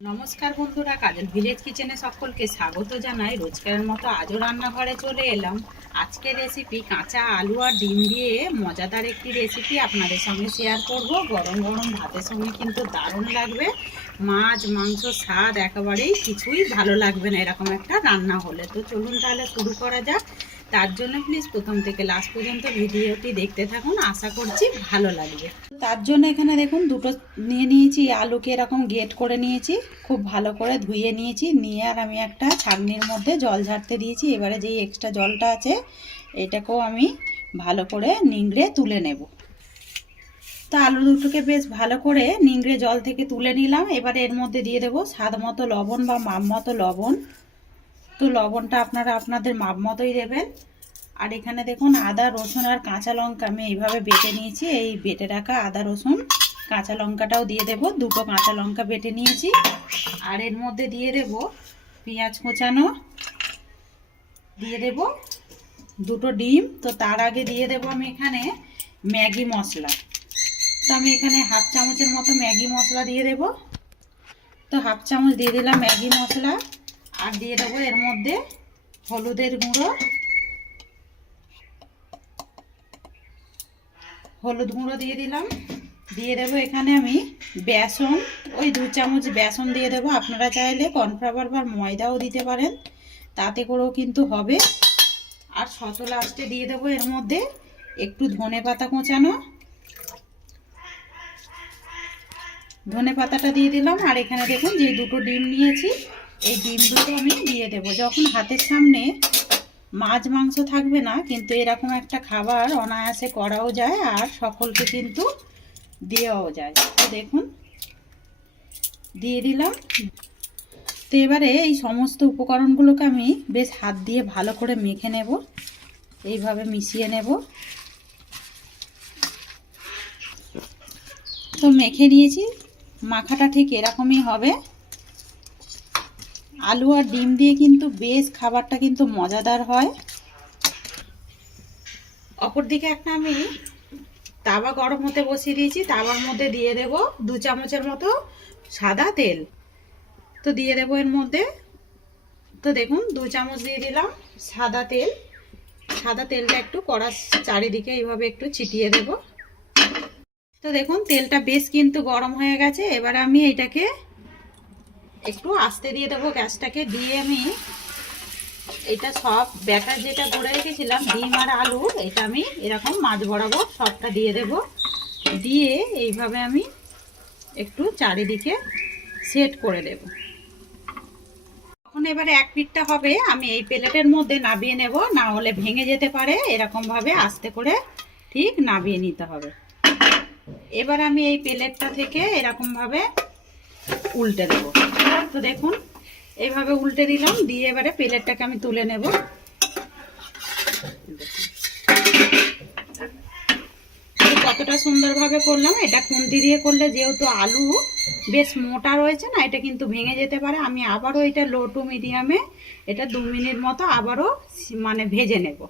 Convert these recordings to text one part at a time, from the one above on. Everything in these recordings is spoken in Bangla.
নমস্কার বন্ধুরা, কাজল ভিলেজ কিচেনে সকলকে স্বাগত জানাই। রোজকারের মতো আজও রান্নাঘরে চলে এলাম। আজকের রেসিপি কাঁচা আলু আর ডিম দিয়ে মজাদার একটি রেসিপি আপনাদের সঙ্গে শেয়ার করব। গরম গরম ভাতের সঙ্গে কিন্তু দারুণ লাগবে। মাছ মাংস স্বাদ একেবারেই কিছুই ভালো লাগবে না এরকম একটা রান্না হলে। তো চলুন তাহলে শুরু করা যাক। তার জন্য প্লিজ প্রথম থেকে লাস্ট পর্যন্ত ভিডিওটি দেখতে থাকুন, আশা করছি ভালো লাগবে। তার জন্য এখানে দেখুন দুটো নিয়ে নিয়েছি আলুকে, এরকম গেট করে নিয়েছি, খুব ভালো করে ধুয়ে নিয়েছি। নিয়ে আর আমি একটা ছাঁকনির মধ্যে জল ঝাড়তে দিয়েছি। এবারে যেই এক্সট্রা জলটা আছে এটাকেও আমি ভালো করে নিংড়ে তুলে নেব। তো আলু দুটোকে বেশ ভালো করে নিংড়ে জল থেকে তুলে নিলাম। এবারে এর মধ্যে দিয়ে দেবো স্বাদ মতো লবণ বা মাপ মতো লবণ। তো লবণটা আপনারা আপনাদের মাপ মতোই দেবেন। আর এখানে দেখুন আদা রসুন আর কাঁচা লঙ্কা আমি এইভাবে বেটে নিয়েছি। এই বেটে রাখা আদা রসুন কাঁচা লঙ্কাটাও দিয়ে দেব। দুটো কাঁচা লঙ্কা বেটে নিয়েছি। আর এর মধ্যে দিয়ে দেব পেঁয়াজ কোচানো, দিয়ে দেব দুটো ডিম। তো তার আগে দিয়ে দেব আমি এখানে ম্যাগি মশলা। তো আমি এখানে হাফ চামচের মতো ম্যাগি মশলা দিয়ে দেব। তো হাফ চামচ দিয়ে দিলাম ম্যাগি মশলা। আর দিয়ে দেবো এর মধ্যে হলুদের গুঁড়ো, হলুদ গুঁড়ো দিয়ে দিলাম। দিয়ে দেবো এখানে আমি বেসন, ওই 2 চামচ বেসন দিয়ে দেবো। আপনারা চাইলে কর্নফ্লাওয়ার বা ময়দাও দিতে পারেন, তাতে করেও কিন্তু হবে। আর শত লাস্টে দিয়ে দেবো এর মধ্যে একটু ধনে পাতা কোঁচানো, ধনে পাতাটা দিয়ে দিলাম। আর এখানে দেখুন যে দুটো ডিম নিয়েছি, এই ডিম দুটো আমি দিয়ে দেবো। যখন হাতের সামনে মাছ মাংস থাকবে না, কিন্তু এরকম একটা খাবার অনায়াসে করাও যায় আর সকলকে কিন্তু দেওয়াও যায়। তো দেখুন দিয়ে দিলাম। তো এবারে এই সমস্ত উপকরণগুলোকে আমি বেশ হাত দিয়ে ভালো করে মেখে নেব, এইভাবে মিশিয়ে নেব। তো মেখে নিয়েছি, মাখাটা ঠিক এরকমই হবে। আলু আর ডিম দিয়ে কিন্তু বেশ খাবারটা কিন্তু মজাদার হয়। অপরদিকে একটা আমি তাওয়া গরম হতে বসিয়ে দিয়েছি। তাওয়ার মধ্যে দিয়ে দেব 2 চামচের মতো সাদা তেল। তো দিয়ে দেব এর মধ্যে, তো দেখুন 2 চামচ দিয়ে দিলাম সাদা তেল। সাদা তেলটা একটু কড়ার চারিদিকে এইভাবে একটু ছিটিয়ে দেব। তো দেখুন তেলটা বেশ কিন্তু গরম হয়ে গেছে। এবার আমি এটাকে একটু আস্তে দিয়ে দেবো গ্যাসটাকে। দিয়ে আমি এটা সব ব্যাটার যেটা করে রেখেছিলাম ডিম আর আলু, এটা আমি এরকম মাছ বরাবর সবটা দিয়ে দেব। দিয়ে এইভাবে আমি একটু চারিদিকে সেট করে দেব। এখন এবারে এক পিঠটা হবে আমি এই প্লেটের মধ্যে নাবিয়ে নেব, না হলে ভেঙে যেতে পারে। এরকমভাবে আস্তে করে ঠিক নাবিয়ে নিতে হবে। এবার আমি এই প্লেটটা থেকে এরকমভাবে উল্টে দেব। তো দেখুন এইভাবে উল্টে দিলাম। দিয়ে এবারে প্লেটটাকে আমি তুলে নেব। কতটা সুন্দরভাবে করলাম। এটা খুন্তি দিয়ে করলে যেহেতু আলু বেশ মোটা রয়েছে না, এটা কিন্তু ভেঙে যেতে পারে। আমি আবারও এটা লো টু মিডিয়ামে এটা 2 মিনিট মতো আবারও মানে ভেজে নেব।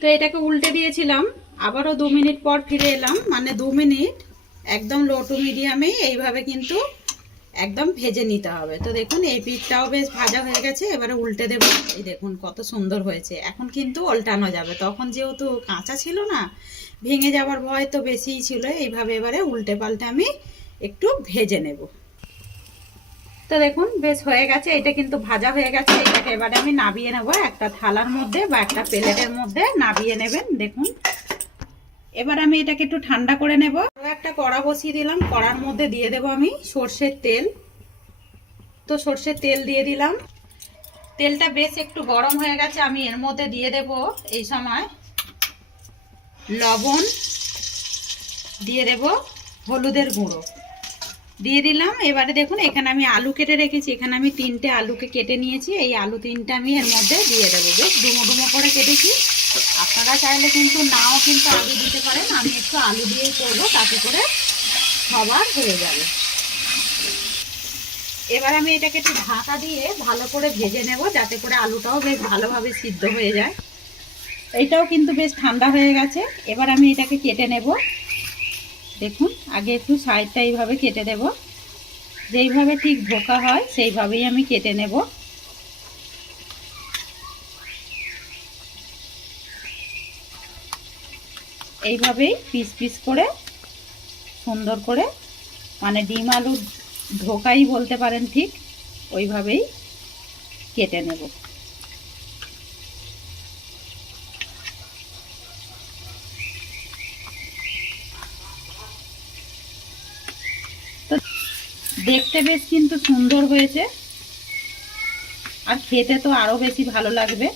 তো এটাকে উল্টে দিয়েছিলাম, আবারও 2 মিনিট পর ফিরে এলাম। মানে 2 মিনিট একদম লো টু মিডিয়ামে এইভাবে কিন্তু একদম ভেজে নিতে হবে। তো দেখুন এই পিঠটাও বেশ ভাজা হয়ে গেছে। এবারে উল্টে দেব। এই দেখুন কত সুন্দর হয়েছে। এখন কিন্তু উল্টানো যাবে, তখন যেহেতু কাঁচা ছিল না, ভেঙে যাওয়ার ভয় তো বেশিই ছিল। এইভাবে এবারে উল্টে পাল্টে আমি একটু ভেজে নেব। তো দেখুন বেশ হয়ে গেছে, এটা কিন্তু ভাজা হয়ে গেছে। এটাকে এবারে আমি নাবিয়ে নেব একটা থালার মধ্যে বা একটা প্লেটের মধ্যে নাবিয়ে নেবেন। দেখুন এবার আমি এটাকে একটু ঠান্ডা করে নেব। একটা কড়া বসিয়ে দিলাম, কড়ার মধ্যে দিয়ে দেব আমি সর্ষের তেল। তো সর্ষের তেল দিয়ে দিলাম। তেলটা বেশ একটু গরম হয়ে গেছে। আমি এর মধ্যে দিয়ে দেব এই সময় লবণ, দিয়ে দেব হলুদের গুঁড়ো, দিয়ে দিলাম। এবারে দেখুন এখানে আমি আলু কেটে রেখেছি। এখানে আমি 3টে আলুকে কেটে নিয়েছি। এই আলু 3টা আমি এর মধ্যে দিয়ে দেবো। বেশ ডুমো ডুমো করে কেটেছি। আপনারা চাইলে কিন্তু নাও কিন্তু আলু দিতে পারেন। আমি একটু আলু দিয়েই করবো, তাতে করে সবার হয়ে যাবে। এবার আমি এটাকে একটু ঢাকা দিয়ে ভালো করে ভেজে নেব, যাতে করে আলুটাও বেশ ভালোভাবে সিদ্ধ হয়ে যায়। এইটাও কিন্তু বেশ ঠান্ডা হয়ে গেছে। এবার আমি এটাকে কেটে নেব। দেখুন আগে একটু সাইডটা এইভাবে কেটে দেব। যেইভাবে ঠিক ধোকা হয় সেইভাবেই আমি কেটে নেব। এইভাবেই পিস পিস করে সুন্দর করে, মানে ডিম আলুর ধোকাই বলতে পারেন, ঠিক ওইভাবেই কেটে নেব। তো দেখতে বেশ কিন্তু সুন্দর হয়েছে, আর খেতে তো আরো বেশি ভালো লাগবে।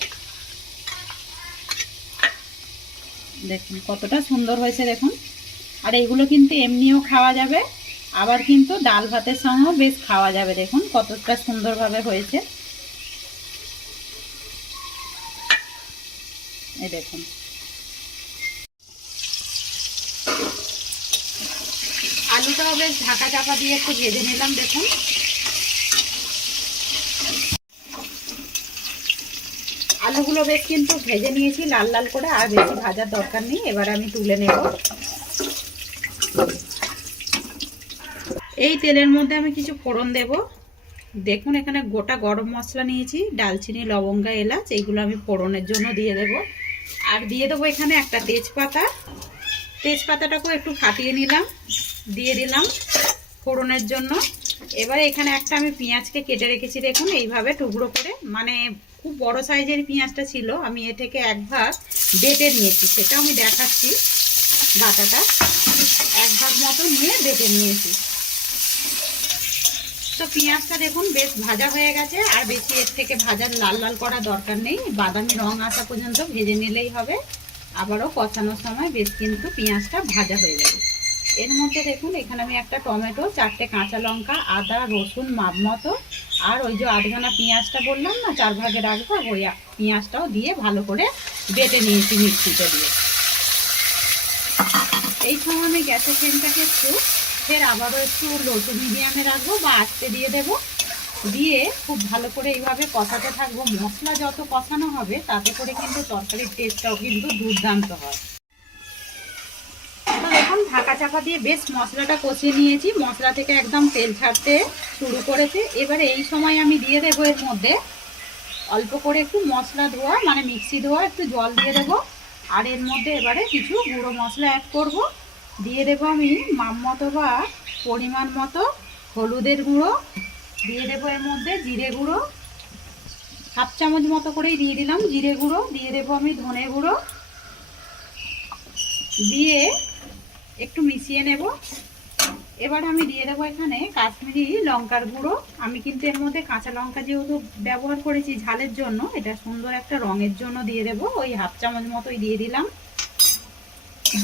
দেখুন কতটা সুন্দর হয়েছে দেখুন। আর এইগুলো কিন্তু এমনিও খাওয়া যাবে, আবার কিন্তু ডাল ভাতের সঙ্গেও বেশ খাওয়া যাবে। দেখুন কতটা সুন্দরভাবে হয়েছে, এই দেখুন। আলুটাও বেশ ঢাকা চাপা দিয়ে একটু ভেজে নিলাম। দেখুন আলুগুলো বেশ কিন্তু ভেজে নিয়েছি লাল লাল করে, আর বেশি ভাজার দরকার নেই। এবার আমি তুলে নেব। এই তেলের মধ্যে আমি কিছু ফোড়ন দেব। দেখুন এখানে গোটা গরম মশলা নিয়েছি, ডালচিনি, লবঙ্গ, এলাচ, এইগুলো আমি ফোড়নের জন্য দিয়ে দেব। আর দিয়ে দেবো এখানে একটা তেজপাতা। তেজপাতাটাকেও একটু ফাটিয়ে নিলাম, দিয়ে দিলাম ফোড়নের জন্য। এবার এখানে একটা আমি পেঁয়াজকে কেটে রেখেছি, দেখুন এইভাবে টুকরো করে, মানে খুব বড় সাইজের পেঁয়াজটা ছিল, আমি এ থেকে এক ভাগ বেটে নিয়েছি, সেটা আমি দেখাচ্ছি। বাটাটা এক ভাগ মতো নিয়ে বেটে নিয়েছি। তো পেঁয়াজটা দেখুন বেশ ভাজা হয়ে গেছে, আর বেশি এর থেকে ভাজার লাল লাল করা দরকার নেই, বাদামি রং আসা পর্যন্ত ভেজে নিলেই হবে। আবারও কষানোর সময় বেশ কিন্তু পেঁয়াজটা ভাজা হয়ে যাবে। এর মধ্যে দেখুন এখানে আমি একটা টমেটো, 4টে কাঁচা লঙ্কা, আদা রসুন মাপ মতো, আর ওই যে আধখানা পেঁয়াজটা বললাম না 4 ভাগে রাখবো, ওই পেঁয়াজটাও দিয়ে ভালো করে বেটে নিয়েছি মিক্সিতে দিয়ে। এই সময় আমি গ্যাসের ফ্লেমটাকে ফের আবারও একটু লো টু মিডিয়ামে রাখবো বা আস্তে দিয়ে দেবো। দিয়ে খুব ভালো করে এইভাবে কষাতে থাকবো। মশলা যত কষানো হবে তাতে করে কিন্তু তরকারির টেস্টটাও কিন্তু দুর্দান্ত হয়। তো দেখুন ঢাকা চাপা দিয়ে বেশ মশলাটা কষিয়ে নিয়েছি, মশলা থেকে একদম তেল ছাড়তে শুরু করেছে। এবারে এই সময় আমি দিয়ে দেবো এর মধ্যে অল্প করে একটু মশলা ধোয়া, মানে মিক্সি ধোয়া একটু জল দিয়ে দেবো। আর এর মধ্যে এবারে কিছু গুঁড়ো মশলা অ্যাড করব। দিয়ে দেবো আমি মাপ মতো বা পরিমাণ মতো হলুদের গুঁড়ো, দিয়ে দেবো এর মধ্যে জিরে গুঁড়ো, 1/2 চামচ মতো করেই দিয়ে দিলাম জিরে গুঁড়ো। দিয়ে দেবো আমি ধনে গুঁড়ো, দিয়ে একটু মিশিয়ে নেব। এবার আমি দিয়ে দেবো এখানে কাশ্মীরি লঙ্কার গুঁড়ো। আমি কিন্তু এর মধ্যে কাঁচা লঙ্কা যেহেতু ব্যবহার করেছি ঝালের জন্য, এটা সুন্দর একটা রঙের জন্য দিয়ে দেবো, ওই 1/2 চামচ মতোই দিয়ে দিলাম।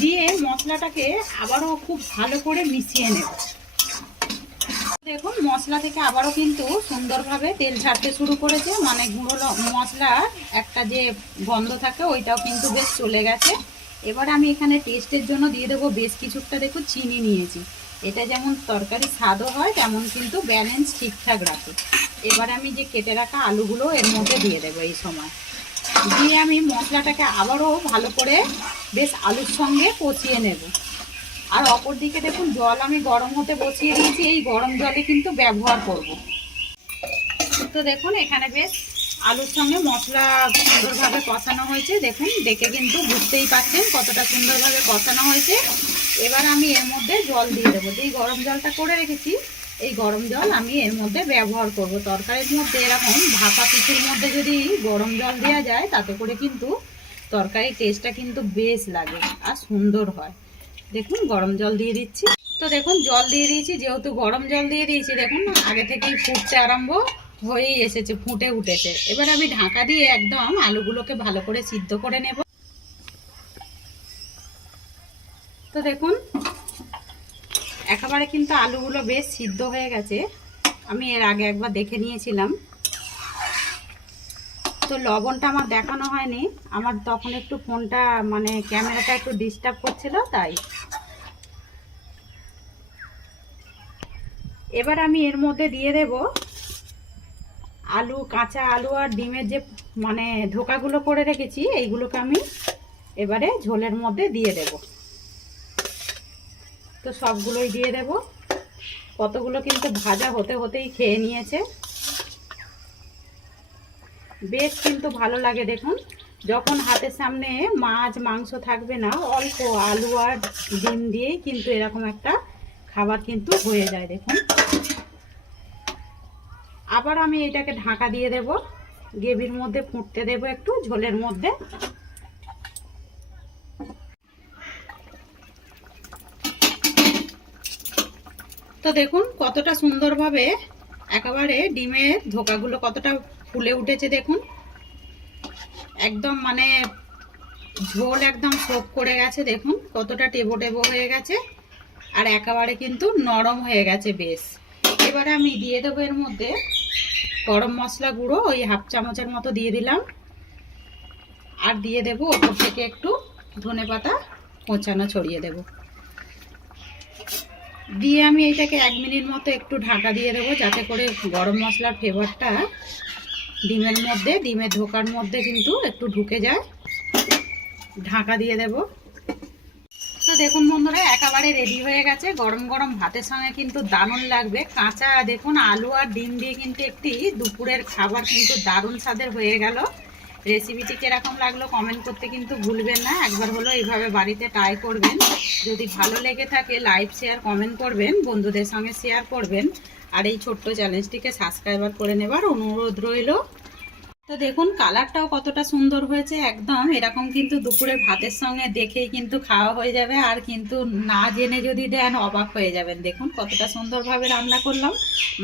দিয়ে মশলাটাকে আবারও খুব ভালো করে মিশিয়ে নেব। দেখুন মশলা থেকে আবারও কিন্তু সুন্দরভাবে তেল ছাড়তে শুরু করেছে, মানে গুঁড়ো মশলার একটা যে গন্ধ থাকে ওইটাও কিন্তু বেশ চলে গেছে। এবার আমি এখানে টেস্টের জন্য দিয়ে দেবো বেশ কিছুটা, দেখো চিনি নিয়েছি, এটা যেমন তরকারি স্বাদও হয় তেমন কিন্তু ব্যালেন্স ঠিকঠাক রাখে। এবার আমি যে কেটে রাখা আলুগুলো এর মধ্যে দিয়ে দেবো এই সময়। দিয়ে আমি মশলাটাকে আবারও ভালো করে বেশ আলুর সঙ্গে কষিয়ে নেব। আর অপর দিকে দেখুন জল আমি গরম হতে বসিয়ে দিয়েছি, এই গরম জলে কিন্তু ব্যবহার করব। তো দেখুন এখানে বেশ আলুর সঙ্গে মশলা সুন্দরভাবে কষানো হয়েছে, দেখুন দেখে কিন্তু বুঝতেই পারছেন কতটা সুন্দরভাবে কষানো হয়েছে। এবার আমি এর মধ্যে জল দিয়ে দেবো, যেই গরম জলটা করে রেখেছি এই গরম জল আমি এর মধ্যে ব্যবহার করব। তরকারির মধ্যে এরকম ভাপা পিঠের মধ্যে যদি গরম জল দেওয়া যায় তাতে করে কিন্তু তরকারির টেস্টটা কিন্তু বেশ লাগে আর সুন্দর হয়। দেখুন গরম জল দিয়ে দিচ্ছি। তো দেখুন জল দিয়ে দিয়েছি, যেহেতু গরম জল দিয়ে দিয়েছি দেখুন আগে থেকেই ফুটতে আরম্ভ হয়েই এসেছে, ফুটে উঠেছে। এবার আমি ঢাকা দিয়ে একদম আলুগুলোকে ভালো করে সিদ্ধ করে নেব। তো দেখুন একেবারে কিন্তু আলুগুলো বেশ সিদ্ধ হয়ে গেছে, আমি এর আগে একবার দেখে নিয়েছিলাম। তো লবণটা আমার দেখানো হয়নি, আমার তখন একটু ফোনটা মানে ক্যামেরাটা একটু ডিস্টার্ব করছিল তাই। এবার আমি এর মধ্যে দিয়ে দেব আলু, কাঁচা আলু আর ডিমের যে মানে ধোকাগুলো করে রেখেছি এইগুলোকে আমি এবারে ঝোলের মধ্যে দিয়ে দেব। তো সবগুলোই দিয়ে দেব। কতগুলো কিন্তু ভাজা হতে হতেই খেয়ে নিয়েছে। বেশ কিন্তু ভালো লাগে। দেখুন, যখন হাতের সামনে মাছ মাংস থাকবে না, অল্প আলু আর ডিম দিয়েই কিন্তু এরকম একটা খাবার কিন্তু হয়ে যায়। দেখুন, আবার আমি এটাকে ঢাকা দিয়ে দেব, গ্রেভির মধ্যে ফুটতে দেব একটু, ঝোলের মধ্যে। তো দেখুন কতটা সুন্দরভাবে একেবারে ডিমের ধোকাগুলো কতটা ফুলে উঠেছে। দেখুন, একদম মানে ঝোল একদম সোপ করে গেছে। দেখুন কতটা টেবো টেবো হয়ে গেছে, আর একেবারে কিন্তু নরম হয়ে গেছে বেশ। এবারে আমি দিয়ে দেবো এর মধ্যে গরম মশলা গুঁড়ো, ওই 1/2 চামচের মতো দিয়ে দিলাম। আর দিয়ে দেবো ওপর থেকে একটু ধনেপাতা কোঁচানো ছড়িয়ে দেব। দিয়ে আমি এটাকে 1 মিনিট মতো একটু ঢাকা দিয়ে দেবো, যাতে করে গরম মশলার ফ্লেভারটা ডিমের মধ্যে, ডিমের ধোকার মধ্যে কিন্তু একটু ঢুকে যায়। ঢাকা দিয়ে দেব। তো দেখুন বন্ধুরা, একেবারে রেডি হয়ে গেছে। গরম গরম ভাতের সঙ্গে কিন্তু দারুণ লাগবে। কাঁচা দেখুন আলু আর ডিম দিয়ে কিন্তু একটি দুপুরের খাবার কিন্তু দারুণ স্বাদের হয়ে গেল। রেসিপিটি কিরকম লাগলো কমেন্ট করতে কিন্তু ভুলবেন না। একবার হলো এইভাবে বাড়িতে ট্রাই করবেন। যদি ভালো লেগে থাকে লাইক শেয়ার কমেন্ট করবেন, বন্ধুদের সঙ্গে শেয়ার করবেন, আর এই ছোট্ট চ্যানেলটিকে সাবস্ক্রাইবার করে নেবার অনুরোধ রইল। তো দেখুন কালারটাও কতটা সুন্দর হয়েছে। একদম এরকম কিন্তু দুপুরের ভাতের সঙ্গে দেখেই কিন্তু খাওয়া হয়ে যাবে, আর কিন্তু না জেনে যদি দেন অবাক হয়ে যাবেন। দেখুন কতটা সুন্দরভাবে রান্না করলাম,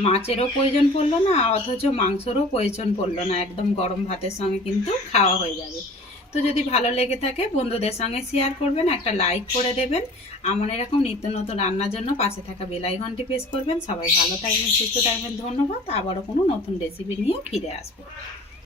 মাছেরও প্রয়োজন পড়লো না, অথচ মাংসেরও প্রয়োজন পড়লো না। একদম গরম ভাতের সঙ্গে কিন্তু খাওয়া হয়ে যাবে। তো যদি ভালো লেগে থাকে বন্ধুদের সঙ্গে শেয়ার করবেন, একটা লাইক করে দেবেন। আমার এরকম নিত্য নতুন রান্নার জন্য পাশে থাকা বেল আইকনটি প্রেস করবেন। সবাই ভালো থাকবেন, সুস্থ থাকবেন। ধন্যবাদ। আবারও কোনো নতুন রেসিপি নিয়ে ফিরে আসবো।